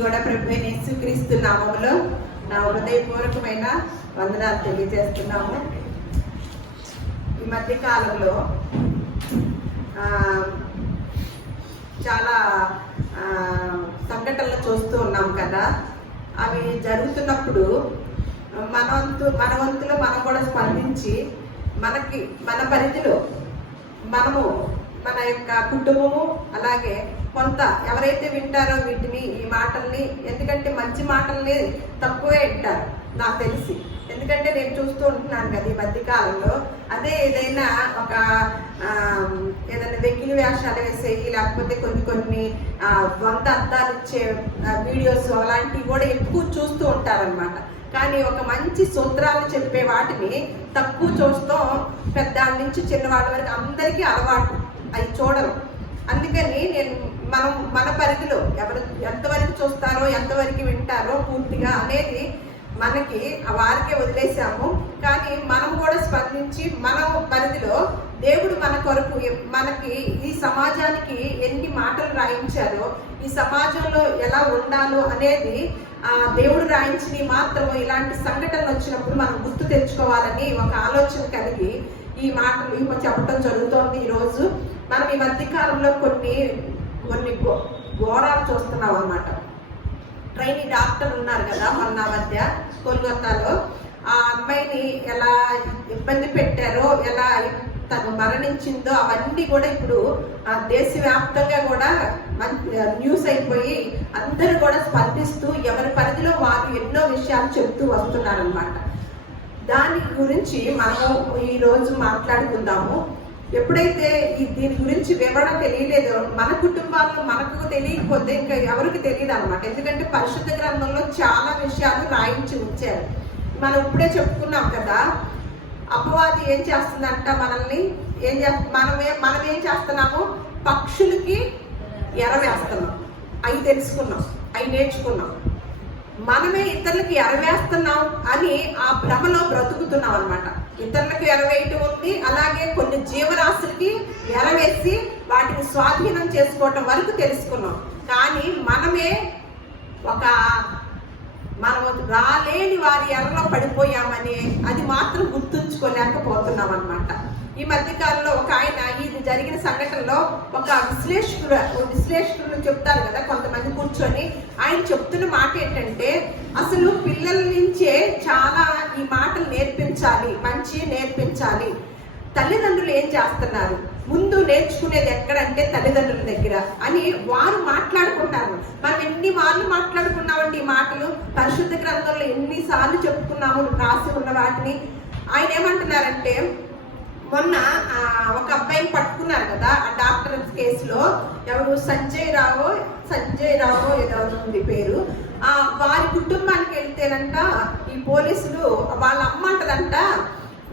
కూడా ప్రభు యేసుక్రీస్తు నామములో నా హృదయపూర్వకమైన వందనాలు తెలియజేస్తున్నాము. ఈ మధ్య కాలంలో చాలా సంఘటనలు చూస్తూ ఉన్నాం కదా. అవి జరుగుతున్నప్పుడు మన వంతులో మనం కూడా స్పందించి మన పరిధిలో మనము మన యొక్క కుటుంబము అలాగే కొంత ఎవరైతే వింటారో ఈ మాటల్ని, ఎందుకంటే మంచి మాటల్ని తక్కువే వింటారు నాకు తెలిసి. ఎందుకంటే నేను చూస్తూ ఉంటున్నాను కదా ఈ మధ్యకాలంలో. అదే ఏదైనా ఏదైనా వెకిలి వేషాలు వేసేవి, లేకపోతే కొన్ని వంద అర్థాలు ఇచ్చే వీడియోస్ అలాంటివి కూడా ఎక్కువ చూస్తూ ఉంటారనమాట. కానీ ఒక మంచి సూత్రాలు చెప్పే వాటిని తక్కువ చూస్తాం. పెద్దవాళ్ళ నుంచి చిన్నవాళ్ళ వరకు అందరికీ అలవాటు అవి చూడరు. అందుకని మన పరిధిలో ఎవరు ఎంతవరకు చూస్తారో ఎంతవరకు వింటారో పూర్తిగా అనేది మనకి వారికే వదిలేసాము. కానీ మనం కూడా స్పందించి మన పరిధిలో దేవుడు మన కొరకు మనకి ఈ సమాజానికి ఎన్ని మాటలు రాయించారో, ఈ సమాజంలో ఎలా ఉండాలో అనేది దేవుడు రాయించి మాత్రము ఇలాంటి సంఘటనలు వచ్చినప్పుడు మనం గుర్తు తెచ్చుకోవాలని ఒక ఆలోచన కలిగి ఈ మాటలు చెప్పడం జరుగుతోంది. ఈరోజు మనం ఈ మధ్యకాలంలో కొన్ని ఘోరాలు చూస్తున్నాం అన్నమాట. ట్రైనీ డాక్టర్ ఉన్నారు కదా మన మధ్య కోల్కతాలో. ఆ అమ్మాయిని ఎలా ఇబ్బంది పెట్టారో, ఎలా తను మరణించిందో అవన్నీ కూడా ఇప్పుడు దేశవ్యాప్తంగా కూడా న్యూస్ అయిపోయి అందరూ కూడా స్పందిస్తూ ఎవరి పరిధిలో వారు ఎన్నో విషయాలు చెప్తూ వస్తున్నారనమాట. దాని గురించి మనము ఈరోజు మాట్లాడుకుందాము. ఎప్పుడైతే దీని గురించి వివరణ తెలియలేదో, మన కుటుంబాల్లో మనకు తెలియకపోతే ఇంకా ఎవరికి తెలియదు అనమాట. ఎందుకంటే పరిశుద్ధ గ్రంథంలో చాలా విషయాలు రాయించి ఉంచారు. మనం ఇప్పుడే చెప్పుకున్నాం కదా, అపవాది ఏం చేస్తుందంట మనల్ని, మనం ఏం చేస్తున్నాము, పక్షులకి ఎరవేస్తున్నాం. అవి తెలుసుకున్నాం, అవి నేర్చుకున్నాం. మనమే ఇతరులకి ఎరవేస్తున్నాం అని ఆ భ్రమలో బ్రతుకుతున్నాం అనమాట. ఇతరులకు ఎరవేయటం ఉంది, అలాగే కొన్ని జీవరాశులకి ఎరవేసి వాటిని స్వాధీనం చేసుకోవటం వరకు తెలుసుకున్నాం. కానీ మనం రాలేని వారి ఎరలో పడిపోయామని అది మాత్రం గుర్తుంచుకోలేకపోతున్నాం అనమాట. ఈ మధ్యకాలంలో ఒక ఆయన ఇది జరిగిన సంఘటనలో ఒక విశ్లేషకులు చెప్తారు కదా కొంతమంది కూర్చొని, ఆయన చెప్తున్న మాట ఏంటంటే, అసలు పిల్లల నుంచే చాలా ఈ మాటలు నేర్పించాలి, మంచి నేర్పించాలి. తల్లిదండ్రులు ఏం చేస్తున్నారు, ముందు నేర్చుకునేది ఎక్కడంటే తల్లిదండ్రుల దగ్గర అని వారు మాట్లాడుకుంటారు. మనం ఎన్ని మార్లు మాట్లాడుకున్నామండి ఈ మాటలు, పరిశుద్ధ గ్రంథంలో ఎన్నిసార్లు చెప్పుకున్నాము రాసి ఉన్న వాటిని. ఆయన ఏమంటున్నారంటే, మొన్న ఒక అబ్బాయిని పట్టుకున్నారు కదా ఆ డాక్టర్ కేసులో. ఎవరు సంజయ్ రావో ఏదో ఉంది పేరు. వారి కుటుంబానికి వెళ్తేనంట ఈ పోలీసులు వాళ్ళ అమ్మ అంటదంట,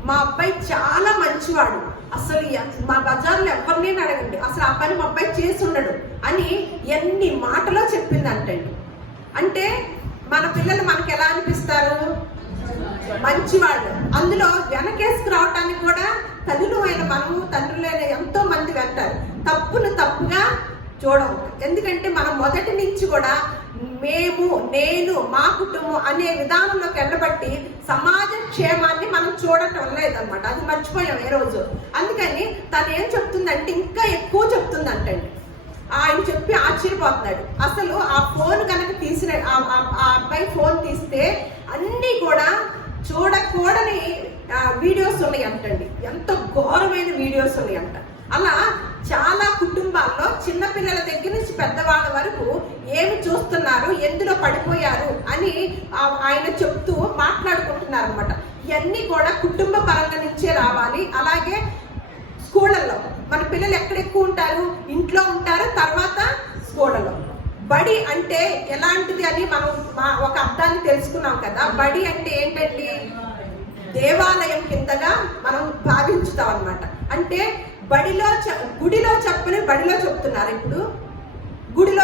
మా అబ్బాయి చాలా మంచివాడు, అసలు మా బజార్లో ఎవరిని అడగండి, అసలు ఆ పని మా అబ్బాయి చేసి ఉండడు అని ఎన్ని మాటలో చెప్పిందంటండి. అంటే మన పిల్లలు మనకి ఎలా అనిపిస్తారు, మంచివాళ్ళు. అందులో వెనకేసుకు రావటానికి కూడా తల్లులు అయిన మనము, తండ్రులైన ఎంతో మంది వెళ్తారు. తప్పును తప్పుగా చూడము. ఎందుకంటే మనం మొదటి నుంచి కూడా నేను మా కుటుంబం అనే విధానంలోకి వెళ్ళబట్టి సమాజ క్షేమాన్ని మనం చూడటం లేదనమాట. అది మర్చిపోయాం ఏ రోజు. అందుకని తను ఏం చెప్తుందంటే ఇంకా ఎక్కువ చెప్తుందంటండి. ఆయన చెప్పి ఆశ్చర్యపోతున్నాడు. అసలు ఆ ఫోన్ కనుక తీసిన ఆ అబ్బాయి ఫోన్ తీస్తే అన్నీ కూడా చూడకూడని వీడియోస్ ఉన్నాయి అంటండి. ఎంతో ఘోరమైన వీడియోస్ ఉన్నాయంట. అలా చాలా కుటుంబాల్లో చిన్నపిల్లల దగ్గర నుంచి పెద్దవాళ్ళ వరకు ఏమి చూస్తున్నారు, ఎందులో పడిపోయారు అని ఆయన చెప్తూ మాట్లాడుకుంటున్నారు అనమాట. ఇవన్నీ కూడా కుటుంబ పరంగా నుంచే రావాలి. అలాగే స్కూళ్ళల్లో మన పిల్లలు ఎక్కడ ఎక్కువ ఉంటారు, ఇంట్లో ఉంటారు, తర్వాత స్కూళ్ళలో. బడి అంటే ఎలాంటిది అని మనం ఒక అర్థాన్ని తెలుసుకున్నాం కదా. బడి అంటే ఏంటండి, దేవాలయం కిందగా మనం భావించుతాం అనమాట. అంటే గుడిలో చెప్పని బడిలో చెప్తున్నారు. ఇప్పుడు గుడిలో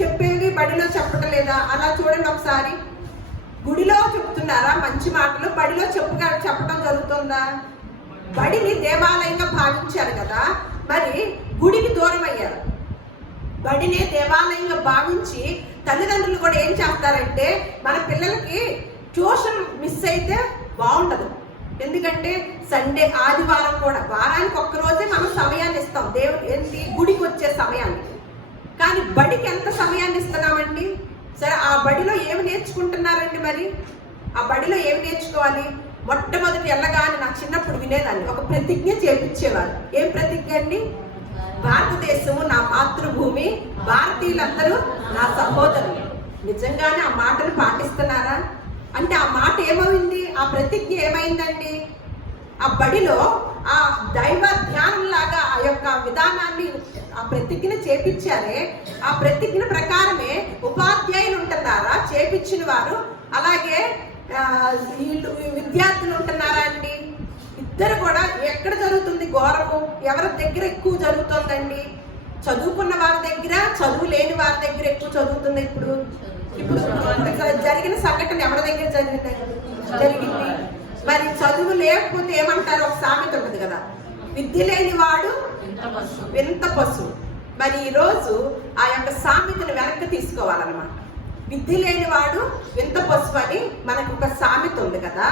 చెప్పేవి బడిలో చెప్పటం లేదా? అలా చూడండి ఒకసారి. గుడిలో చెప్తున్నారా మంచి మాటలు, బడిలో చెప్పడం జరుగుతుందా? బడిని దేవాలయంగా భావించారు కదా, మరి గుడికి దూరం అయ్యారు. బడినే దేవాలయంగా భావించి తల్లిదండ్రులు కూడా ఏం చేస్తారంటే మన పిల్లలకి ట్యూషన్ మిస్ అయితే బాగుండదు. ఎందుకంటే సండే ఆదివారం కూడా వారానికి ఒక్కరోజే మనం సమయాన్ని ఇస్తాం దేవుడు ఏంటి గుడికి వచ్చే సమయాన్ని. కానీ బడికి ఎంత సమయాన్ని ఇస్తున్నామండి? సరే, ఆ బడిలో ఏమి నేర్చుకుంటున్నారండి? మరి ఆ బడిలో ఏమి నేర్చుకోవాలి? మొట్టమొదటి వెళ్ళగానే నాకు చిన్నప్పుడు వినేదాన్ని, ఒక ప్రతిజ్ఞ చేపించేవారు. ఏం ప్రతిజ్ఞ అండి? భారతదేశము నా మాతృభూమి, భారతీయులందరూ నా సహోదరులు. నిజంగానే ఆ మాటను పాటిస్తున్నారా? అంటే ఆ మాట ఏమైంది? ఆ ప్రతిజ్ఞ ఏమైందండి? ఆ బడిలో ఆ దైవ ధ్యానం లాగా ఆ యొక్క విధానాన్ని ఆ ప్రతిజ్ఞ చేపించారే, ఆ ప్రతిజ్ఞ ప్రకారమే ఉపాధ్యాయులు ఉంటున్నారా చేపించిన వారు, అలాగే విద్యార్థులు ఉంటున్నారా అండి? ఇద్దరు కూడా ఎక్కడ జరుగుతుంది ఘోరము? ఎవరి దగ్గర ఎక్కువ జరుగుతుందండి? చదువుకున్న వారి దగ్గర, చదువు లేని వారి దగ్గర ఎక్కువ జరుగుతుంది. ఇప్పుడు జరిగిన సంఘటన ఎవరి దగ్గర జరిగింది? మరి చదువు లేకపోతే ఏమంటారు? ఒక సామెత ఉంటుంది కదా, విద్య లేని వాడు వింత పశువు. మరి ఈరోజు ఆ యొక్క సామెతను వెనక్కి తీసుకోవాలన్నమాట. విద్య లేని వాడు వింత పశువు అని మనకు ఒక సామెత ఉంది కదా.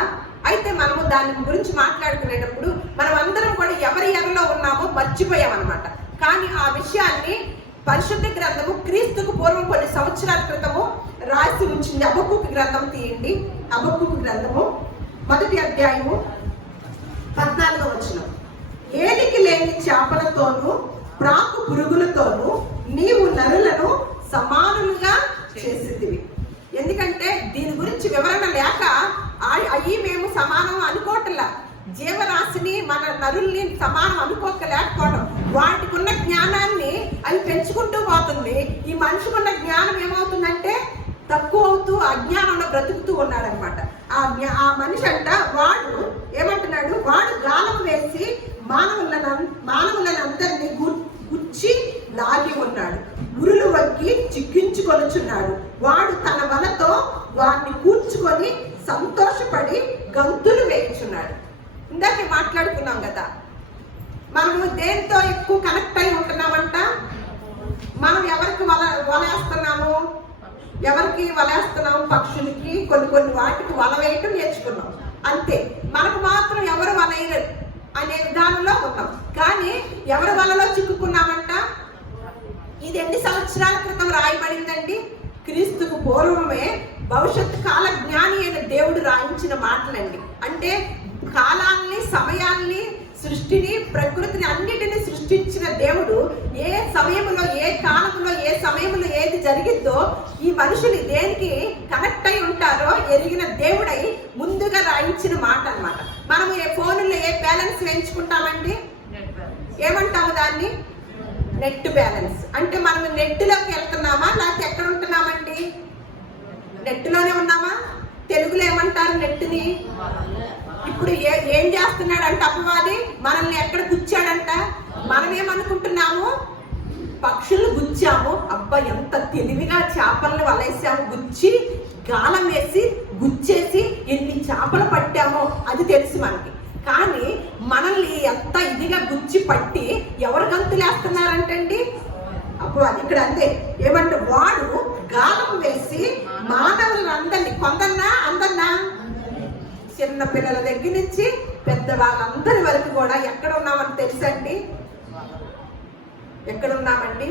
అయితే మనము దాని గురించి మాట్లాడుకునేటప్పుడు మనం అందరం కూడా ఎవరి ఎరలో ఉన్నామో మర్చిపోయామన్నమాట. కానీ ఆ విషయాన్ని పరిశుద్ధ గ్రంథము క్రీస్తుకు పూర్వం కొన్ని సంవత్సరాల క్రితము రాసి ఉంచింది. హబక్కూకు గ్రంథం తీయండి. హబక్కూకు గ్రంథము 1వ అధ్యాయము 14వ వచనం. ఏలికి లేని చేపలతోనూ ప్రాకు పురుగులతోనూ నీవు నరులను సమానులుగా చేసితివి. ఎందుకంటే దీని గురించి వివరణ లేక అయ్యి మేము సమానం అనుకోవట్లా. జీవరాశిని మన నరుల్ని సమానం అనుకోలేకపోవడం, వాటికి ఉన్న జ్ఞానాన్ని అవి పెంచుకుంటూ పోతుంది. ఈ మనిషికి ఉన్న జ్ఞానం ఏమవుతుందంటే తక్కువ అవుతూ అజ్ఞానంలో బ్రతుకుతూ ఉన్నాడనమాట. ఆ మనిషి అంట వాడు ఏమంటున్నాడు? వాడు గాలం వేసి మానవులందరినీ గుచ్చి లాగి ఉన్నాడు, ఉరులు వగ్గి చిక్కించుకొనుచున్నాడు. వాడు తన వలతో వారిని కూర్చుకొని సంతోషపడి గంతులు వేయించున్నాడు. ఇందాకే మాట్లాడుకున్నాం కదా, మనము దేనితో ఎక్కువ కనెక్ట్ అయి ఉంటున్నామంట? మనం ఎవరికి వలేస్తున్నాము? ఎవరికి వలేస్తున్నాము? పక్షులకి, కొన్ని వాటికి వల వేయటం నేర్చుకున్నాం అంతే. మనకు మాత్రం ఎవరు వలయరు అనే విధానంలో ఉన్నాం. కానీ ఎవరి వలలో చిక్కుకున్నామంట? ఇది ఎన్ని సంవత్సరాల క్రితం రాయబడిందండి? క్రీస్తుకు పూర్వమే భవిష్యత్తు కాల జ్ఞాని అయిన దేవుడు రాయించిన మాటలండి. అంటే కాలాన్ని, సమయాన్ని, సృష్టిని, ప్రకృతిని అన్నిటిని సృష్టించిన దేవుడు ఏ సమయంలో, ఏ కాలంలో, ఏ సమయంలో ఏది జరిగిద్దో ఈ మనుషులు దేనికి కనెక్ట్ అయి ఉంటారో ఎరిగిన దేవుడై ముందుగా రాయించిన మాట అన్నమాట. మనం ఏ ఫోన్లో ఏ బ్యాలెన్స్ వేయించుకుంటామండి? ఏమంటాము దాన్ని? Net balance. అంటే మనం నెట్లోకి వెళ్తున్నామా లేకపోతే ఎక్కడ ఉంటున్నామండి? నెట్లోనే ఉన్నామా? తెలుగులో ఏమంటారు నెట్ని? ఇప్పుడు ఏం చేస్తున్నాడంట అపవాది? మనల్ని ఎక్కడ గుచ్చాడంట? మనం ఏమనుకుంటున్నాము? పక్షులు గుచ్చాము. అబ్బా ఎంత తెలివిగా చేపలను వలేసాము, గుచ్చి గాలం వేసి గుచ్చేసి ఎన్ని చేపలు పట్టామో అది తెలుసు మనకి. కానీ మనల్ని ఎంత ఇదిగా గుచ్చి పట్టి ఎవరు గంతులేస్తున్నారంటండి? అప్పుడు అది ఇక్కడ అంతే. ఏమంటే వాడు గాలం వేసి మానవులందరినీ, కొందన్నా అందన్నా, చిన్న పిల్లల దగ్గర నుంచి పెద్ద వాళ్ళందరి వరకు కూడా ఎక్కడ ఉన్నామని తెలుసండి? ఎక్కడ ఉన్నామండి?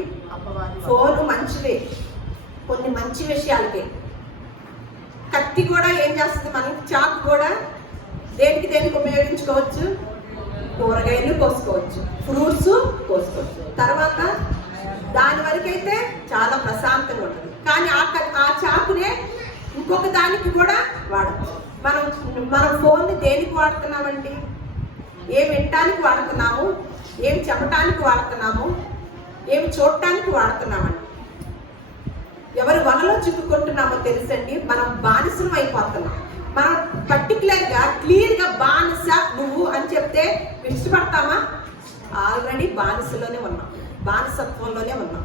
ఫోను మంచివే, కొన్ని మంచి విషయాలకి. కత్తి కూడా ఏం చేస్తుంది మనకి? చాకు కూడా దేనికి ఉపయోగించుకోవచ్చు? కూరగాయలు కోసుకోవచ్చు, ఫ్రూట్స్ కోసుకోవచ్చు. తర్వాత దాని వరకైతే చాలా ప్రశాంతంగా ఉంటుంది. కానీ ఆ చాకునే ఇంకొక దానికి కూడా వాడచ్చు. మనం ఫోన్ని దేనికి వాడుతున్నామండి? ఏం వినటానికి వాడుతున్నాము, ఏం చెప్పటానికి వాడుతున్నాము, ఏం చూడటానికి వాడుతున్నామండి. ఎవరి వలలో చిక్కుకుంటున్నామో తెలుసండి? మనం బానిసలం అయిపోతున్నాం. మనం పర్టికులర్గా క్లియర్గా బానిస నువ్వు అని చెప్తే ఇష్టపడతామా? ఆల్రెడీ బానిసలోనే ఉన్నాం, బానిసత్వంలోనే ఉన్నాం.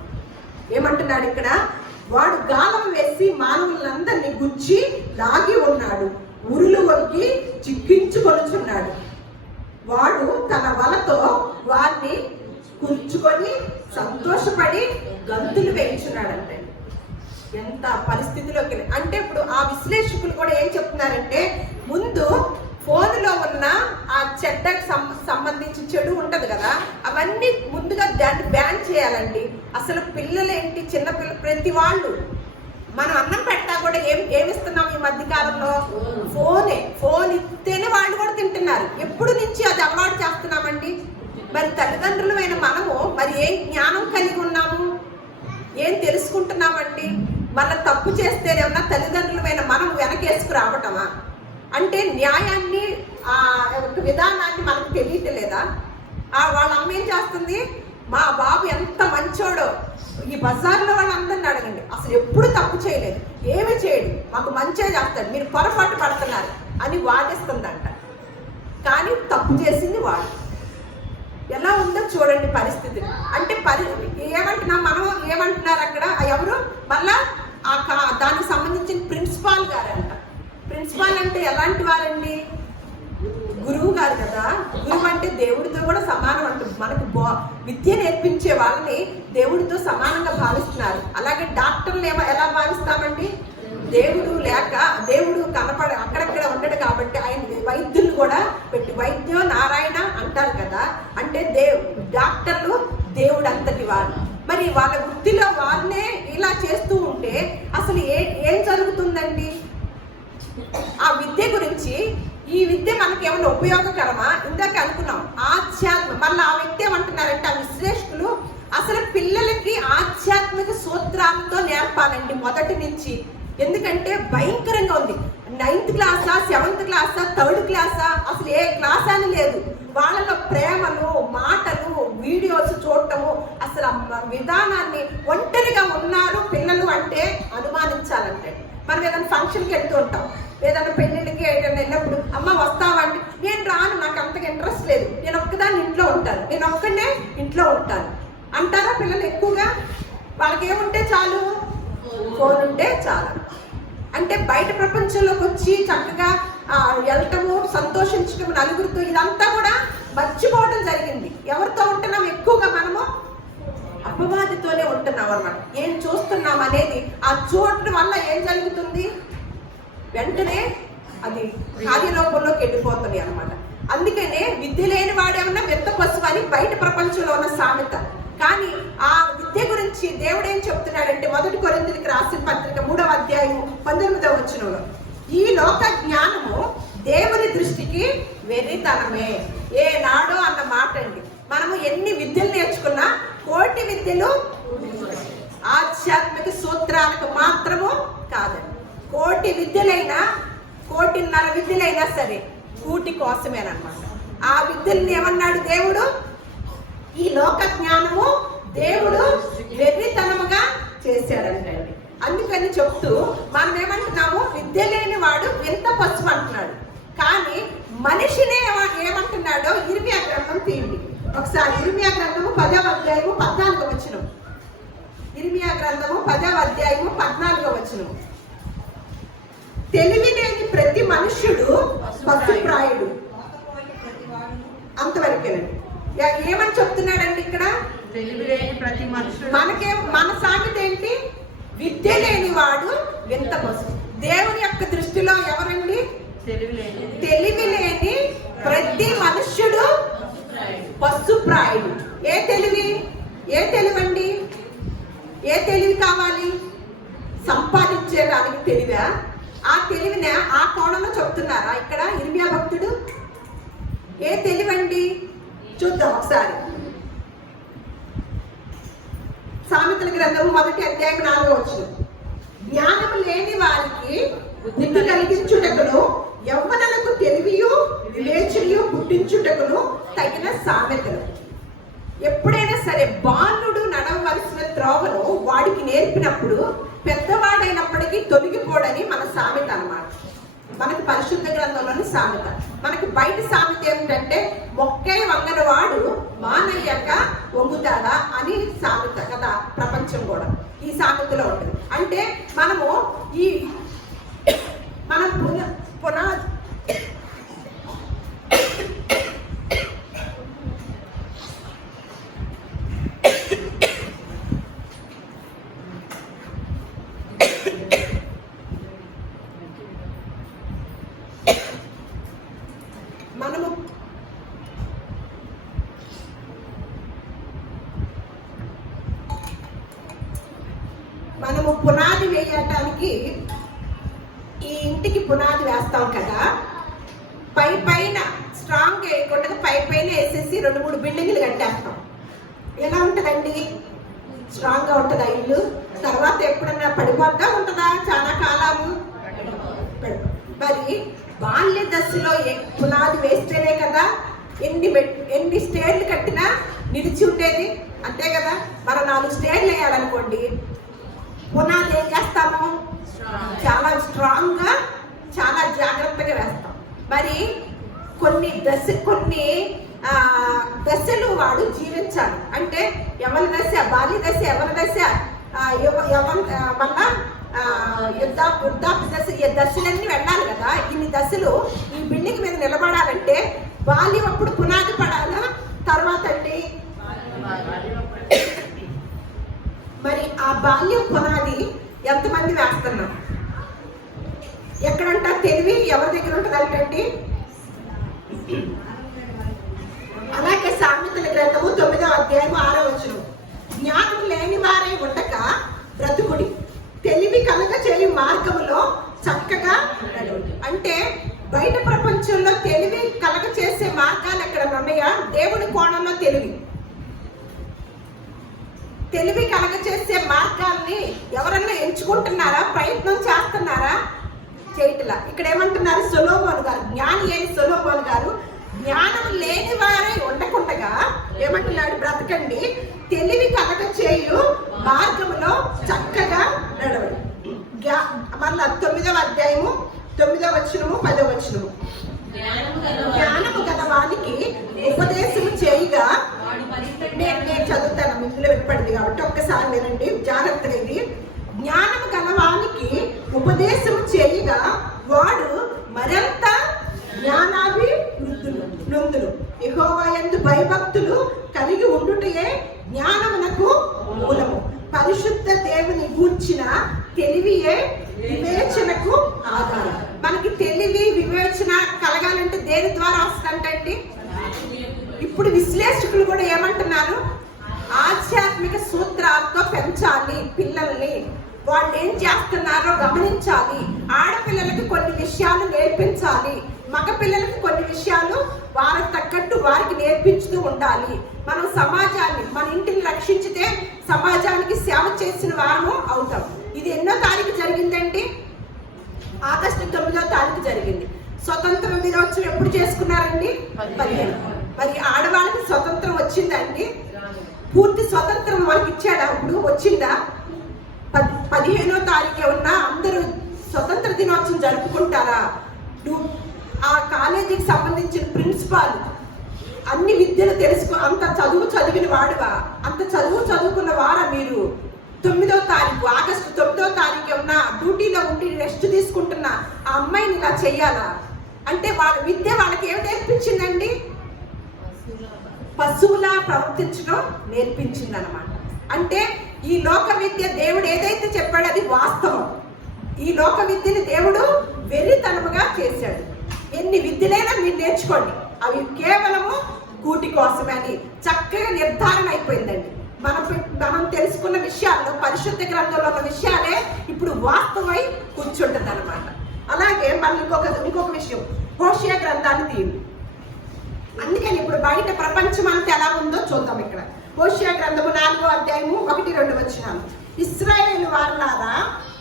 ఏమంటున్నాడు ఇక్కడ? వాడు గాలం వేసి మానవులందరినీ గుచ్చి లాగి ఉన్నాడు, ఉరులు వగ్గి చిక్కించుకొనుచున్నాడు. వాడు తన వలతో వారిని కూర్చుకొని సంతోషపడి గంతులు వేయించున్నాడంటే ఎంత వృద్ధిలోకి. అంటే ఇప్పుడు ఆ విశ్లేషకులు కూడా ఏం చెప్తున్నారంటే, ముందు ఫోన్లో ఉన్న ఆ చెడ్డకు సంబంధించి చెడు ఉంటది కదా, అవన్నీ ముందుగా దాన్ని బ్యాన్ చేయాలండి. అసలు పిల్లలు ఏంటి, చిన్నపిల్లలు ప్రతి వాళ్ళు మనం అన్నం పెట్టా కూడా ఏమిస్తున్నాం ఈ మధ్య కాలంలో? ఫోన్ ఇస్తేనే వాళ్ళు కూడా తింటున్నారు. ఎప్పుడు నుంచి అది అలవాటు చేస్తున్నామండి? మరి తల్లిదండ్రులమైన మనము మరి ఏం జ్ఞానం కలిగి ఉన్నాము, ఏం తెలుసుకుంటున్నామండి? మన తప్పు చేస్తే ఏమన్నా తల్లిదండ్రులమైన మనం వెనకేసుకు రావటమా? అంటే న్యాయాన్ని ఆ విధానాన్ని మనకు తెలియట్లేదా? వాళ్ళ అమ్మ ఏం చేస్తుంది, మా బాబు ఎంత మంచోడో, ఈ బజార్లో వాళ్ళందరినీ అడగండి, అసలు ఎప్పుడు తప్పు చేయలేదు, ఏమి చేయడు, మాకు మంచిగా చేస్తాడు, మీరు పొరపాటు పడుతున్నారు అని వాదిస్తుందంట. కానీ తప్పు చేసింది వాడు. ఎలా ఉందో చూడండి పరిస్థితి. అంటే ఏమంటున్నాం మనం, ఏమంటున్నారు అక్కడ ఎవరు, మళ్ళా దానికి సంబంధించిన ప్రిన్సిపాల్ గారు అంట. ప్రిన్సిపాల్ అంటే ఎలాంటి వారండి? గురువు గారు కదా. గురువు అంటే దేవుడితో కూడా సమానం అంటుంది. మనకు విద్య నేర్పించే వాళ్ళని దేవుడితో సమానంగా భావిస్తున్నారు. అలాగే డాక్టర్లు ఎలా భావిస్తామండి? దేవుడు అక్కడక్కడ ఉండడు కాబట్టి ఆయన వైద్యులు కూడా పెట్టి వైద్యో నారాయణ అంటారు కదా. అంటే డాక్టర్లు దేవుడు అంతటి వారు. మరి వాళ్ళ వృత్తిలో వాళ్ళనే ఇలా చేస్తూ ఉంటే అసలు ఏం జరుగుతుందండి? ఆ విద్య గురించి, ఈ విద్య మనకి ఏమైనా ఉపయోగకరమా? ఇందాక అనుకున్నాం ఆధ్యాత్మ. మళ్ళీ ఆ వ్యక్తి ఏమంటున్నారంటే, ఆ విశ్లేషకులు అసలు పిల్లలకి ఆధ్యాత్మిక సూత్రాలతో నేర్పాలండి మొదటి నుంచి. ఎందుకంటే భయంకరంగా ఉంది. 9th క్లాసా, 7th క్లాసా, 3rd క్లాసా, అసలు ఏ క్లాస్ అని లేదు. వాళ్ళలో ప్రేమలు, మాటలు, వీడియోస్ చూడటము, అసలు విధానాన్ని, ఒంటరిగా ఉన్నారు పిల్లలు అంటే అనుమానించాలంటే. మనం ఏదైనా ఫంక్షన్కి వెళ్తూ ఉంటాం, ఏదైనా పెళ్ళిళ్ళకి ఏదైనా వెళ్ళినప్పుడు, అమ్మ వస్తావంటే నేను రాను, నాకు అంతగా ఇంట్రెస్ట్ లేదు, నేను ఒక్కదాన్ని ఇంట్లో ఉంటాను, నేను ఒక్కనే ఇంట్లో ఉంటాను అంటారా పిల్లలు ఎక్కువగా? వాళ్ళకి ఏముంటే చాలు, ఫోన్ ఉంటే చాలు. అంటే బయట ప్రపంచంలోకి వచ్చి చక్కగా వెళ్ళటము, సంతోషించటము, నలుగురితో, ఇదంతా కూడా మర్చిపోవడం జరిగింది. ఎవరితో ఉంటున్నాం ఎక్కువగా? మనము అపవాదితోనే ఉంటున్నాం అన్నమాట. ఏం చూస్తున్నాం అనేది, ఆ చూడటం వల్ల ఏం జరుగుతుంది, వెంటనే అది కార్యలోకంలోకి వెళ్ళిపోతుంది అనమాట. అందుకనే విద్య లేని వాడేమన్నా వింత పశువు అని బయట ప్రపంచంలో ఉన్న సామెత. కానీ ఆ విద్య గురించి దేవుడు ఏం చెప్తున్నాడంటే, 1 కొరింథీయులకు రాసిన పత్రిక 3వ అధ్యాయం 19వ వచనంలో, ఈ లోక జ్ఞానము దేవుని దృష్టికి వెర్రితనమే. ఏనాడో అన్న మాట అండి. మనము ఎన్ని విద్యలు నేర్చుకున్నా కోటి విద్యలు ఆధ్యాత్మిక సూత్రాలకు మాత్రము కాదండి. కోటి విద్యలైనా, 1.5 విద్యలైనా సరే కూటి కోసమేనమాట. ఆ విద్యల్ని ఏమన్నాడు దేవుడు? ఈ లోక జ్ఞానము దేవుడు వెర్రితనముగా చేశాడంటే. అందుకని చెప్తూ మనం ఏమంటున్నాము, విద్య లేని వాడు వింత పశువు అంటున్నాడు. కానీ మనిషినే ఏమంటున్నాడో ఇర్మియా గ్రంథం తీయండి ఒకసారి. ఇర్మియా గ్రంథము 10వ అధ్యాయము 14వ వచనం. ఇర్మియా గ్రంథము 10వ అధ్యాయము 14వ వచనం. తెలివి లేని ప్రతి మనుష్యుడు పశుప్రాయుడు. అంతవరకేనండి. ఏమని చెప్తున్నాడండి ఇక్కడ? మన సామెత ఏంటి? విద్య లేని వాడు వింత పశువు. దేవుని యొక్క దృష్టిలో ఎవరండి? తెలివి లేని ప్రతి మనుష్యుడు పశుప్రాయుడు. ఏ తెలివండి? ఏ తెలివి కావాలి? సంపాదించేదానికి తెలివా? ఆ తెలివిని ఆ కోణంలో చెప్తున్నారా ఇక్కడ ఇర్మియా భక్తుడు? ఏ తెలివండి? చూద్దాం ఒకసారి. సామెతల గ్రంథము 1వ అధ్యాయం 4వ వచనం. జ్ఞానము లేని వారికి బుద్ధి కలిగించుటకును, యవ్వనులకు తెలివియు వివేచనయు పుట్టించుటకును తగిన సామెతలు. ఎప్పుడైనా సరే బాలుడు నడవలసిన త్రోవను వాడికి నేర్పినప్పుడు పెద్దవాడైనప్పటికీ తొలగిపోడని మన సామెత అన్నమాట. మనకి పరిశుద్ధ గ్రంథంలోని సామెత. మనకి బయట సామెత ఏమిటంటే, మొక్కై వంగన వాడు మానయ్యాక వంగుతాడా అని సామెత కదా. ప్రపంచం కూడా ఈ సామెతలో ఉంటుంది. అంటే మనము మనం పునాది కట్టడానికి ఈ ఇంటికి పునాది వేస్తాం కదా, పైన స్ట్రాంగ్ వేయకుండా పైన వేసేసి 2-3 బిల్డింగ్లు కట్టేస్తాం. ఎలా ఉంటుందండి? స్ట్రాంగ్ గా ఉంటుందా ఇల్లు? తర్వాత ఎప్పుడన్నా పడిపోద్దా ఉంటుందా? చాలా కాలాలు. మరి బాల్య దశలో పునాది వేస్తేనే కదా ఎన్ని స్టేర్లు కట్టినా నిలిచి ఉండేది, అంతే కదా. మనం 4 స్టేర్లు వేయాలనుకోండి, పునాది ఏం చేస్తాము? చాలా స్ట్రాంగ్ గా చాలా జాగ్రత్తగా వేస్తాం. మరి కొన్ని దశలు వాడు జీవించాలి. అంటే యవన దశ, బాల్య దశ, యవన దశ, మళ్ళా వృద్ధాప్య దశ, ఈ దశలన్నీ వెళ్ళాలి కదా. ఇన్ని దశలు ఈ బిల్డింగ్ మీద నిలబడాలంటే బాల్యం అప్పుడు పునాది పడాలా? తర్వాత అండి మరి ఆ బాల్యం పునాది ఎంతమంది వేస్తున్నాం? ఎక్కడంట తెలివి ఎవరి దగ్గర ఉంటుంది అంటే, అలాగే సామెతల గ్రంథము 9వ అధ్యాయము 6వ వచనం, జ్ఞానం లేని వారై ఉండక బ్రతుకుడి, తెలివి కలగ చేయు మార్గములో చక్కగా. అంటే బయట ప్రపంచంలో తెలివి కలగ చేసే మార్గాలు ఎక్కడ ఉన్నాయా? దేవుని కోణంలో తెలివి కలగ చేసే మార్గాల్ని ఎవరన్నా ఎంచుకుంటున్నారా? ప్రయత్నం చేస్తున్నారా? చేయట్లా. ఇక్కడ ఏమంటున్నారు? సొలొమోను గారు, జ్ఞాని అయిన సొలొమోను గారు జ్ఞానం లేని వారై ఉండకుండగా ఏమంటున్నాడు? బ్రతకండి, తెలివి కలగ చేయు మార్గంలో చక్కగా నడవండి. మళ్ళా 9వ అధ్యాయము 9వ వచనము 10వ వచనము, జ్ఞానము గలవానికి ఉపదేశము చేయగా. నేను చదువుతాను, మిమ్మల్ని వినపడింది కాబట్టి ఒక్కసారి వినండి జాగ్రత్తగా. ఇది జ్ఞానము గలవానికి ఉపదేశము చేయగా వాడు మరింత జ్ఞానాభివృద్ధులు. యెహోవా యందు భయభక్తులు కలిగి ఉండుటయే జ్ఞానమునకు మూలము. పరిశుద్ధ దేవుని గూర్చిన తెలివియే వివేచనకు ఆధారం. మనకి తెలివి వివేచన కలగాలంటే దేని ద్వారా వస్తుందంటే, ఇప్పుడు విశ్లేషకులు కూడా ఏమంటున్నారు? ఆధ్యాత్మిక సూత్రాలతో పెంచాలి పిల్లల్ని. వాళ్ళు ఏం చేస్తున్నారో గమనించాలి. ఆడపిల్లలకి కొన్ని విషయాలు నేర్పించాలి, మగ పిల్లలకి కొన్ని విషయాలు వారికి తగ్గట్టు వారికి నేర్పించుతూ ఉండాలి. మనం సమాజాన్ని, మన ఇంటిని రక్షించితే సమాజానికి సేవ చేసిన వారము అవుతాం. ఇది ఎన్నో తారీఖు జరిగిందండి? ఆగస్టు 9వ తారీఖు జరిగింది. స్వతంత్ర దినోత్సవం ఎప్పుడు చేసుకున్నారండి? 15. మరి ఆడవాళ్ళకి స్వతంత్రం వచ్చిందండి? పూర్తి స్వతంత్రం వాళ్ళకి ఇచ్చాడా? అప్పుడు వచ్చిందా? 15వ తారీఖు ఉన్నా అందరూ స్వతంత్ర దినోత్సవం జరుపుకుంటారా? ఆ కాలేజీకి సంబంధించిన ప్రిన్సిపాల్ అన్ని విద్యలు అంత చదువు చదివిన వాడువా? అంత చదువుకున్న వారా మీరు? 9వ తారీఖు, ఆగస్టు 9వ తారీఖు ఉన్నా డ్యూటీలో ఉండి రెస్ట్ తీసుకుంటున్నా ఆ అమ్మాయిని ఇలా చెయ్యాలా? అంటే వాళ్ళ విద్య వాళ్ళకి ఏమి నేర్పించిందండి? పశువులా ప్రవర్తించడం నేర్పించింది అనమాట. అంటే ఈ లోక విద్య దేవుడు ఏదైతే చెప్పాడో అది వాస్తవం. ఈ లోక విద్యని దేవుడు వెర్రితనముగా చేశాడు. ఎన్ని విద్యలైనా మీరు నేర్చుకోండి, అవి కేవలము కూటి కోసమే అని చక్కగా నిర్ధారణ అయిపోయిందండి. మనం తెలుసుకున్న విషయాల్లో పరిశుద్ధ గ్రంథంలో ఉన్న విషయాలే ఇప్పుడు వాస్తవమై కూర్చుంటుంది అనమాట. అలాగే మళ్ళీ ఇంకొక విషయం, హోషేయ గ్రంథాన్ని తీయండి. అందుకని ఇప్పుడు బయట ప్రపంచం అంతా ఎలా ఉందో చూద్దాం. ఇక్కడ హోషేయ గ్రంథము 4వ అధ్యాయము 1-2 వచనాలు, ఇశ్రాయేలు వారలారా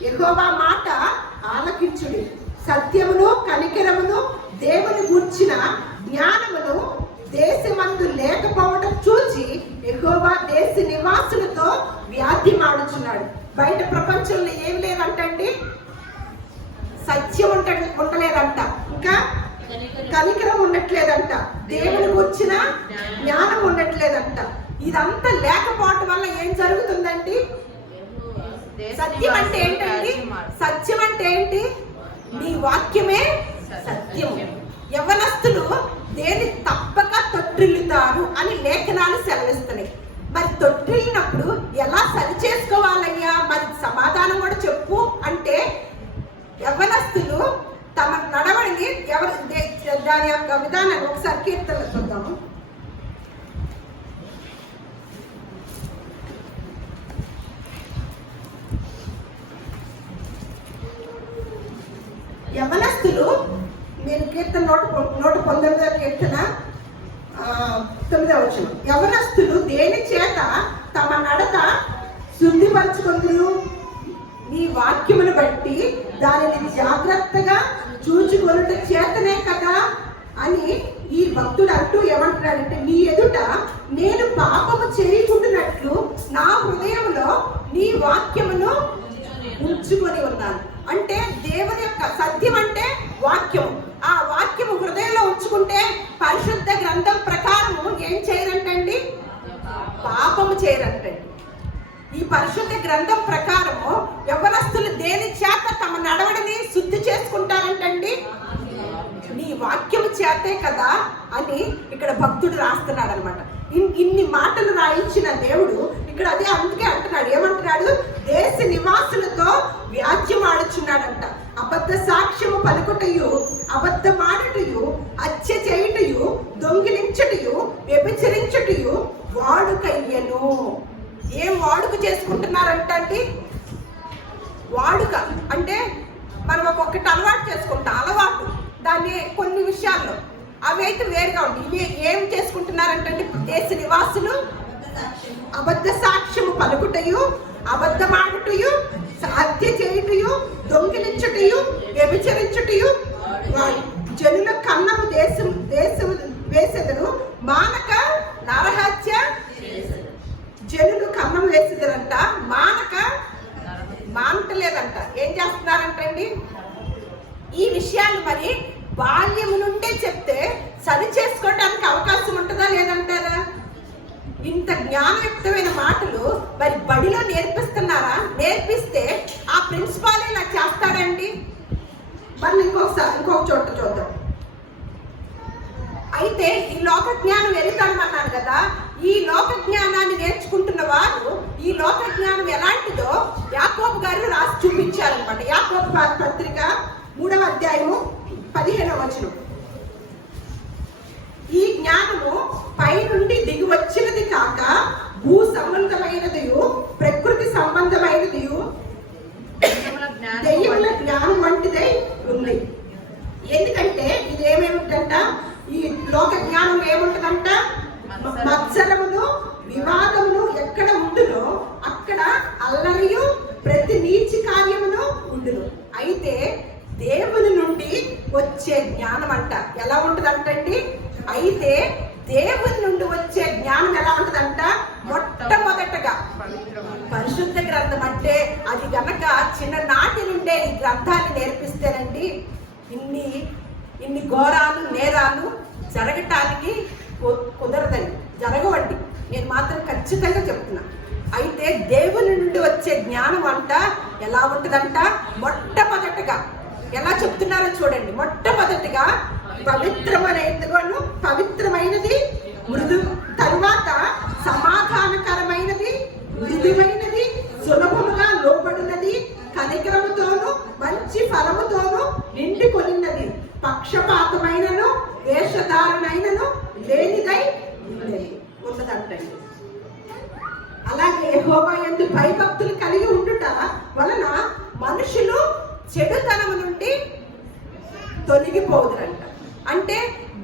యెహోవా మాట ఆలకించుడి, సత్యమును కనికరమును దేవుని గూర్చిన జ్ఞానమును దేశమందు లేకపోవడం చూచి యెహోవా దేశ నివాసులతో వ్యాధి మాడుచున్నాడు. బయట ప్రపంచంలో ఏం లేదంటండి? సత్యం ఉండలేదంట, ఇంకా కనికరం ఉండట్లేదంట, దేవుని గూర్చిన జ్ఞానం ఉండట్లేదంట. ఇదంతా లేకపోవటం వల్ల ఏం జరుగుతుందండి? సత్యం అంటే ఏంటండి? సత్యం అంటే ఏంటి? నీ వాక్యమే సత్యం. యవ్వనస్తులు దేని తప్పక తొట్టిల్లుతారు అని లేఖనాలు సెలవిస్తున్నాయి. మరి తొట్టిల్లినప్పుడు ఎలా సరి చేసుకోవాలయ్యా? మరి సమాధానం కూడా చెప్పు అంటే, యవ్వనస్తులు తమ నడవడిని దాని యొక్క విధానాన్ని ఒకసారి కీర్తనలు చూద్దాము. యవనస్తులు, నేను కీర్తన 119వ కీర్తన 9వ వచనం, యవనస్తులు దేని చేత తమ నడత శుద్ధిపరచుకుందురు? నీ వాక్యమును బట్టి దానిని జాగ్రత్తగా చూచుకొనుట చేతనే కదా అని ఈ భక్తుడు అంటూ ఏమంటున్నాడంటే, నీ ఎదుట నేను పాపము చేయకుండానట్లు నా హృదయంలో నీ వాక్యమును ఉంచుకొని ఉన్నాను. అంటే దేవుని యొక్క సత్యం అంటే వాక్యం. ఆ వాక్యము హృదయంలో ఉంచుకుంటే పరిశుద్ధ గ్రంథం ప్రకారము ఏం చేయరంటండి? పాపము చేయరంటండి. ఈ పరిశుద్ధ గ్రంథం ప్రకారము యవనస్తులు దేని చేత తమ నడవడిని శుద్ధి చేసుకుంటారంటండి? నీ వాక్యము చేతే కదా అని ఇక్కడ భక్తుడు రాస్తున్నాడు అనమాట. ఇన్ని మాటలు రాయించిన దేవుడు ఇక్కడ అదే అందుకే అంటున్నాడు, ఏమంటున్నాడు? దేశ నివాసులతో వ్యాజ్యం ఆడుచున్నాడంట. అబద్ధ సాక్ష్యము పలుకుటయు, అబద్ధమాడుటయు, హత్య చేయుటయు, దొంగిలించుటయు, వ్యభిచరించుటయు వాడుకయ్యను. ఏం వాడుక చేసుకుంటున్నారంటే, వాడుక అంటే మనం ఒక్కొక్కటి అలవాటు చేసుకుంటాం, అలవాటు దాన్ని కొన్ని విషయాల్లో అవి అయితే వేరుగా ఉంది. ఇవి ఏం చేసుకుంటున్నారంటే దేశ నివాసులు అబద్ధ సాక్ష్యము పలుకుటయు, అబద్ధమాడుటయు, హత్య చేయుటయు, దొంగిలించుటయు, వ్యభిచరించుటయు, జనుల కన్నము దేశము వేసెదరు, మానక నరహత్య. జనులు కన్నం వేసేదరంట, మానటలేదంట. ఏం చేస్తున్నారంటండి? ఈ విషయాలు మరి బాల్యము నుండే చెప్తే సరి చేసుకోవడానికి అవకాశం ఉంటుందా లేదంటారా? ఇంత జ్ఞానయుక్తమైన మాటలు మరి బడిలో నేర్పిస్తున్నారా? నేర్పిస్తే ఆ ప్రిన్సిపాలే నాకు చేస్తాడండి. మరి ఇంకొక చోట చూద్దాం. అయితే ఈ లోక జ్ఞానం వెళుతామన్నాను కదా, ఈ లోక జ్ఞానాన్ని నేర్చుకుంటున్న వారు ఈ లోక జ్ఞానం ఎలాంటిదో యాకోబు గారు రాసి చూపించారనమాట. యాకోబు పత్రిక 3వ అధ్యాయము 15వ వచనం. ఈ జ్ఞానము పై నుండి దిగి వచ్చినది కాక భూ సంబంధమైనదియు, ప్రకృతి సంబంధమైనదియు, దెయ్యముల జ్ఞానం వంటిదై ఉంది. ఎందుకంటే ఇది ఏమేమిటంట? ఈ లోక జ్ఞానం ఏముంటదంట? మత్సరమును, వివాదమును ఎక్కడ ఉండునో అక్కడ అల్లరియు, ప్రతి నీచి కార్యమును ఉండును. అయితే దేవుని నుండి వచ్చే జ్ఞానం అంట ఎలా ఉంటదంటండి? అయితే దేవుని నుండి వచ్చే జ్ఞానం ఎలా ఉంటదంట? మొట్టమొదటగా పరిశుద్ధ గ్రంథం అంటే అది గనక చిన్ననాటి నుండే ఈ గ్రంథాన్ని నేర్పిస్తేనండి ఇన్ని ఘోరాలు, నేరాలు జరగటానికి కుదరదండి, జరగవండి. నేను మాత్రం ఖచ్చితంగా చెప్తున్నా. అయితే దేవుని నుండి వచ్చే జ్ఞానం అంట ఎలా ఉంటుందంట? మొట్టమొదటగా ఎలా చెప్తున్నారో చూడండి. మొట్టమొదటిగా పవిత్రమైనది మృదు, తరువాత సమాధానకరమైనది, మృదువైనది, సులభముగా లోబడినది, కనికరముతోను మంచి ఫలముతోను నిండుకొనినది, పక్షపాతమైనను వేషధారణైనను లేనిదై ఉన్నదంటండి. అలాగే యెహోవా యందు భయభక్తులు కలిగి ఉండుట వలన మనుషులు చెడుతనము నుండి తొలగిపోదురంట. అంటే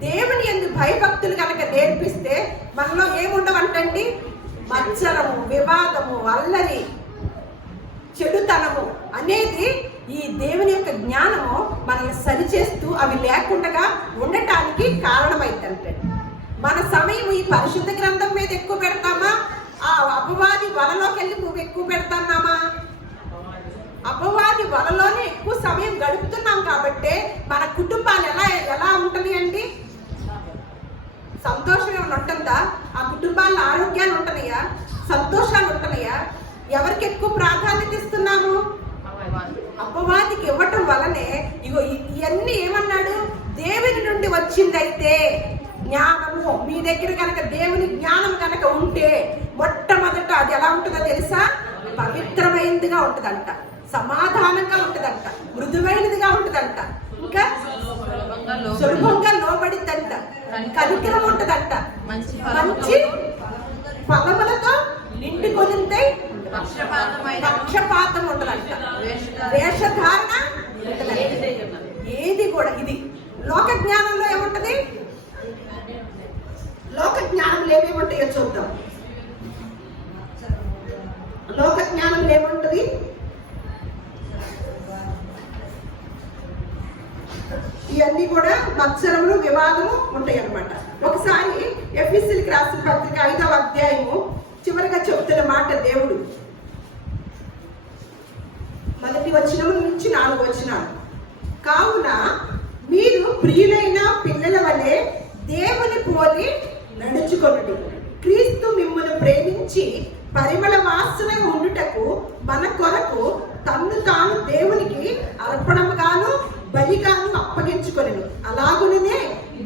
దేవుని యందు భయభక్తులు కనుక నేర్పిస్తే మనలో ఏముండవంటండి? మత్సరము, వివాదము, అల్లరి, చెడుతనము అనేది ఈ దేవుని యొక్క జ్ఞానము మనల్ని సరిచేస్తూ అవి లేకుండా ఉండటానికి కారణమైందంటే. మన సమయం ఈ పరిశుద్ధ గ్రంథం మీద ఎక్కువ పెడతామా? ఆ అపవాది వలలోకి వెళ్ళి ఎక్కువ పెడతామా? అపవాది వలలోనే ఎక్కువ సమయం గడుపుతున్నాం కాబట్టి మన కుటుంబాలు ఎలా ఉంటుంది అండి? సంతోషం ఏమైనా ఉంటుందా? ఆ కుటుంబాల్లో ఆరోగ్యాలు ఉంటున్నాయా? సంతోషాలు ఉంటున్నాయా? ఎవరికి ఎక్కువ ప్రాధాన్యత ఇస్తున్నాము? అపవాదికి ఇవ్వటం వలనే ఇగో ఇవన్నీ ఏమన్నాడు? దేవుని నుండి వచ్చిందైతే జ్ఞానము మీ దగ్గర కనుక దేవుని జ్ఞానం కనుక ఉంటే మొట్టమొదట అది ఎలా ఉంటుందో తెలుసా? పవిత్రమైనదిగా ఉంటుందంట, సమాధానంగా ఉంటుందంట, మృదువైనదిగా ఉంటుందంట, ఇంకా సులభంగా లోబడిద్దంట, కనికరం ఉంటుందంట, మంచి ఫలములతో నిండుకొనిందై, పక్షపాతం ఉండదంట, వేషధారణ ఇవన్నీ కూడా మత్సరములు వివాదము ఉంటాయి అన్నమాట. ఒకసారి ఎఫెసీయులకు రాసిన పత్రిక 5వ అధ్యాయము చివరిగా చెబుతున్న మాట దేవుడు 1వ వచనం నుంచి 4వ వచనం. కావున మీరు ప్రియులైన పిల్లల వలె దేవుని పోలి నడుచుకొనుడి. క్రీస్తు మిమ్మును ప్రేమించి పరిమళ వాసనగా ఉండుటకు మన కొరకు తన్ను తాను దేవునికి అర్పణముగాను బలిగాను అప్పగించుకొనెను. అలాగుననే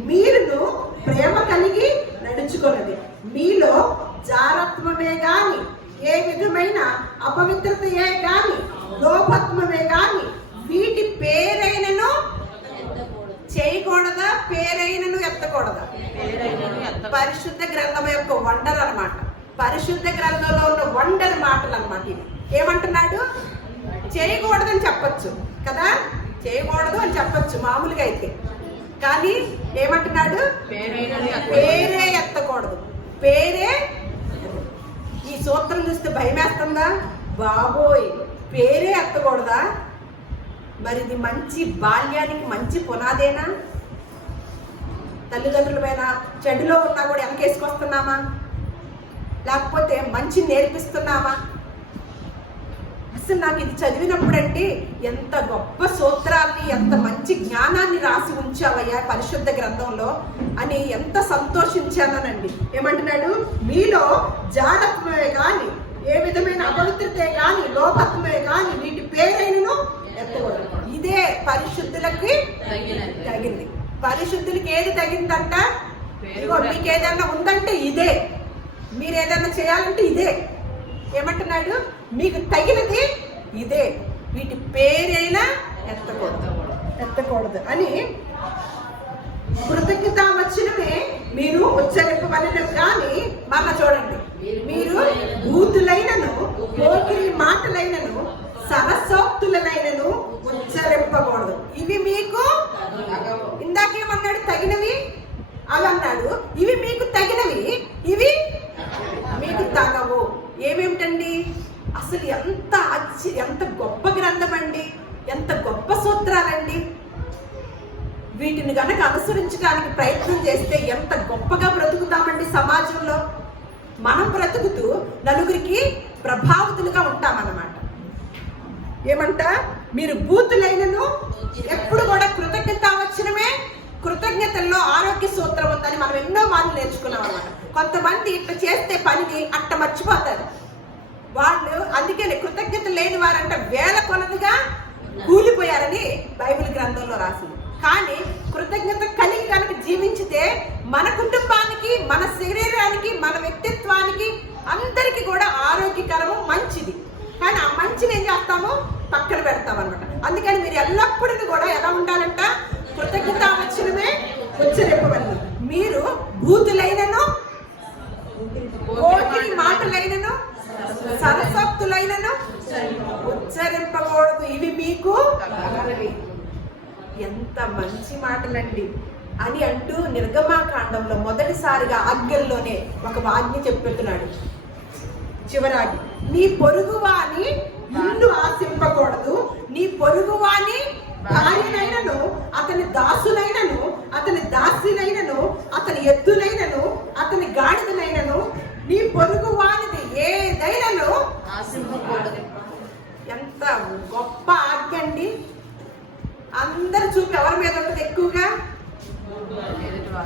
మీరును ప్రేమ కలిగి నడుచుకొనది. మీలో జారత్వమే గాని, ఏ విధమైన అపవిత్రతయే గాని, లోపత్వమే గాని వీటి పేరైనను చేయకూడదా, పేరైనను ఎత్తకూడదా? పరిశుద్ధ గ్రంథం యొక్క వండర్ అన్నమాట. పరిశుద్ధ గ్రంథంలో ఉన్న వండర్ మాటలు అన్నమాట. ఇవి ఏమంటున్నాడు? చేయకూడదని చెప్పచ్చు కదా, చేయకూడదు అని చెప్పచ్చు మామూలుగా అయితే. కానీ ఏమంటున్నాడు? పేరే ఎత్తకూడదు. పేరే. ఈ సూత్రం చూస్తే భయం వేస్తుందా? బాబోయ్, పేరే ఎత్తకూడదా? మరి ఇది మంచి బాల్యానికి మంచి పునాదేనా? తల్లిదండ్రులమైన చెడులో ఉన్నా కూడా వెనకేసుకొస్తున్నామా? లేకపోతే మంచి నేర్పిస్తున్నామా? అసలు నాకు ఇది చదివినప్పుడంటే ఎంత గొప్ప సూత్రాన్ని, ఎంత మంచి జ్ఞానాన్ని రాసి ఉంచావయ్యా పరిశుద్ధ గ్రంథంలో అని ఎంత సంతోషించానండి. ఏమంటున్నాడు? మీలో జాడత్వమే గాని, ఏ విధమైన అపవిత్రతే గాని, లోపత్వమే గాని వీటి పేరైనను ఎత్తకూడదు. ఇదే పరిశుద్ధులకి తగింది. పరిశుద్ధులకి ఏది తగిందంట? ఇదిగో మీకు ఏదైనా ఉందంటే ఇదే, మీరు ఏదైనా చేయాలంటే ఇదే. ఏమంటున్నాడు? మీకు తగినది ఇదే, వీటి పేరైనా ఎత్తకూడదు అని. కృతజ్ఞత వచ్చినమే మీరు ఉచ్చరింపబడిన కానీ మళ్ళా చూడండి, మీరు బూతులైనను, పోకిరి మాటలైనను, సరసోక్తులైనను ఉచ్చరింపకూడదు. ఇవి మీకు ఇందాకేమన్నాడు? తగినవి. అవి అన్నాడు ఇవి మీకు తగినవి, ఇవి మీకు తగవు. ఏమేమిటండి? అసలు ఎంత గొప్ప గ్రంథం అండి, ఎంత గొప్ప సూత్రాలండి. వీటిని గనక అనుసరించడానికి ప్రయత్నం చేస్తే ఎంత గొప్పగా బ్రతుకుతామండి సమాజంలో. మనం బ్రతుకుతూ నలుగురికి ప్రభావితులుగా ఉంటామన్నమాట. ఏమంట? మీరు బూతులైనను, ఎప్పుడు కూడా కృతజ్ఞత వచ్చినమే. కృతజ్ఞతల్లో ఆరోగ్య సూత్రం ఉందని మనం ఎన్నో మార్లు నేర్చుకున్నాం అన్నమాట. కొంతమంది ఇట్లా చేస్తే పనిని అట్ట మర్చిపోతారు వాళ్ళు. అందుకే కృతజ్ఞత లేని వారంట వేల కొలదిగా కూలిపోయారని బైబిల్ గ్రంథంలో రాసింది. కానీ కృతజ్ఞత కలిగి కనుక జీవించితే మన కుటుంబానికి, మన శరీరానికి, మన వ్యక్తిత్వానికి అందరికీ కూడా ఆరోగ్యకరము, మంచిది. కానీ ఆ మంచిని ఏం చేస్తాము? పక్కన పెడతాం అనమాట. అందుకని మీరు ఎల్లప్పుడూ కూడా ఎలా ఉండాలంట? కృతజ్ఞత వచ్చినమే ఉచ్చరింపబడింది. మీరు బూతులైనను, పోకిరి మాటలైనను, సరసోక్తులైనను ఉచ్చరింపకూడదు. ఇవి మీకు తగలవి. ఎంత మంచి మాటలండి అని అంటూ నిర్గమాకాండంలో మొదటిసారిగా ఆజ్ఞల్లోనే ఒక ఆజ్ఞ చెప్పెడుతున్నాడు. చివరాగి, నీ పొరుగువాని ఇల్లు ఆశింపకూడదు. నీ పొరుగువాని భార్యనైనను, అతని దాసులైనను, అతని దాసినైనను, అతని ఎద్దులైనను, అతని గాడిదనైనను, నీ పొరుగు వానిది ఏదైనను ఆశింపకూడదు. ఎంత గొప్ప ఆజ్ఞ అండి. అందరు చూపు ఎవరి మీద ఉంటుంది ఎక్కువగా?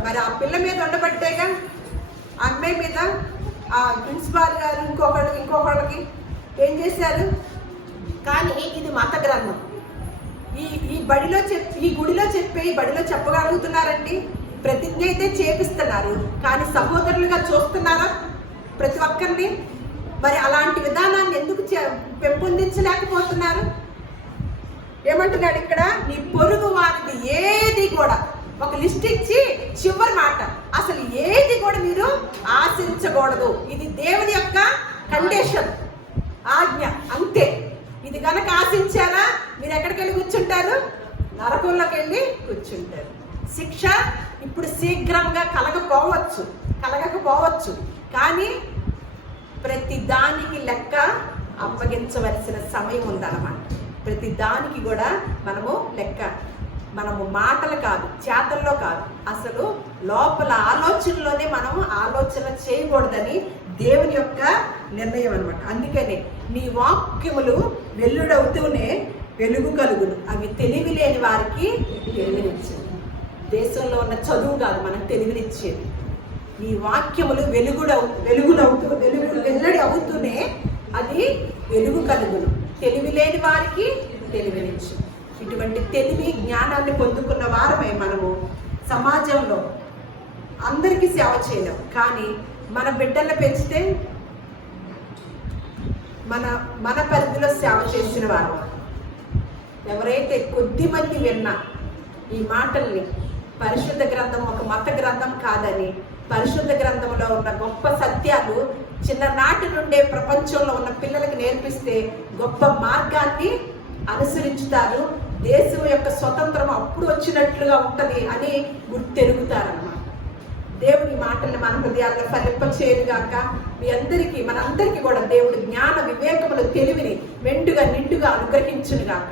మరి ఆ పిల్ల మీద ఉండబట్టేగా, అమ్మాయి మీద, ఆ ప్రిన్సిపాల్ గారు ఇంకొకళ్ళకి ఏం చేశారు. కానీ ఇది మత గ్రంథం. ఈ బడిలో ఈ గుడిలో చెప్పి ఈ బడిలో చెప్పగలుగుతున్నారండి. ప్రతిజ్ఞ అయితే చేపిస్తున్నారు, కానీ సహోదరులుగా చూస్తున్నారా ప్రతి ఒక్కరిని? మరి అలాంటి విధానాన్ని ఎందుకు పెంపొందించలేకపోతున్నారు? ఏమంటున్నాడు ఇక్కడ? నీ పొరుగు వారిది ఏది కూడా ఒక లిస్ట్ ఇచ్చి చివరి మాట, అసలు ఏది కూడా మీరు ఆశించకూడదు. ఇది దేవుని యొక్క కండిషన్, ఆజ్ఞ, అంతే. ఇది కనుక ఆశించారా మీరు ఎక్కడికి వెళ్ళి కూర్చుంటారు? నరకంలోకి వెళ్ళి కూర్చుంటారు. శిక్ష ఇప్పుడు శీఘ్రంగా కలగకపోవచ్చు, కానీ ప్రతి దానికి లెక్క అప్పగించవలసిన సమయం ఉందన్నమాట. ప్రతి దానికి కూడా మనము లెక్క మనము మాటలు కాదు, చేతల్లో కాదు, అసలు లోపల ఆలోచనలోనే మనం ఆలోచన చేయకూడదని దేవుని యొక్క నిర్ణయం అన్నమాట. అందుకనే నీ వాక్యములు వెల్లుడవుతూనే వెలుగు కలుగును, అవి తెలివి లేని వారికి తెలివినిచ్చేది. దేశంలో ఉన్న చదువు కాదు మనకు తెలివినిచ్చేది. నీ వాక్యములు వెల్లడి అవుతూనే అది వెలుగు కలుగును, తెలివి లేని వారికి తెలివినిచ్చు. ఇటువంటి తెలివి జ్ఞానాన్ని పొందుకున్న వారమై మనము సమాజంలో అందరికీ సేవ చేయలేం, కానీ మన బిడ్డలను పెంచితే మన పరిధిలో సేవ చేసిన వారు ఎవరైతే కొద్ది మంది విన్నా ఈ మాటల్ని, పరిశుద్ధ గ్రంథం ఒక మత గ్రంథం కాదని, పరిశుద్ధ గ్రంథంలో ఉన్న గొప్ప సత్యాలు చిన్ననాటి నుండే ప్రపంచంలో ఉన్న పిల్లలకి నేర్పిస్తే గొప్ప మార్గాన్ని అనుసరించుతారు. దేశం యొక్క స్వతంత్రం అప్పుడు వచ్చినట్లుగా ఉంటది అని గుర్తెరుగుతారన్నమాట. దేవుడి మాటల్ని మన హృదయాల్లో ఫలింపచేయుగాక. మీ అందరికీ, మనందరికీ కూడా దేవుడు జ్ఞాన వివేకములు తెలివిని మెండుగా నిండుగా అనుగ్రహించునుగాక.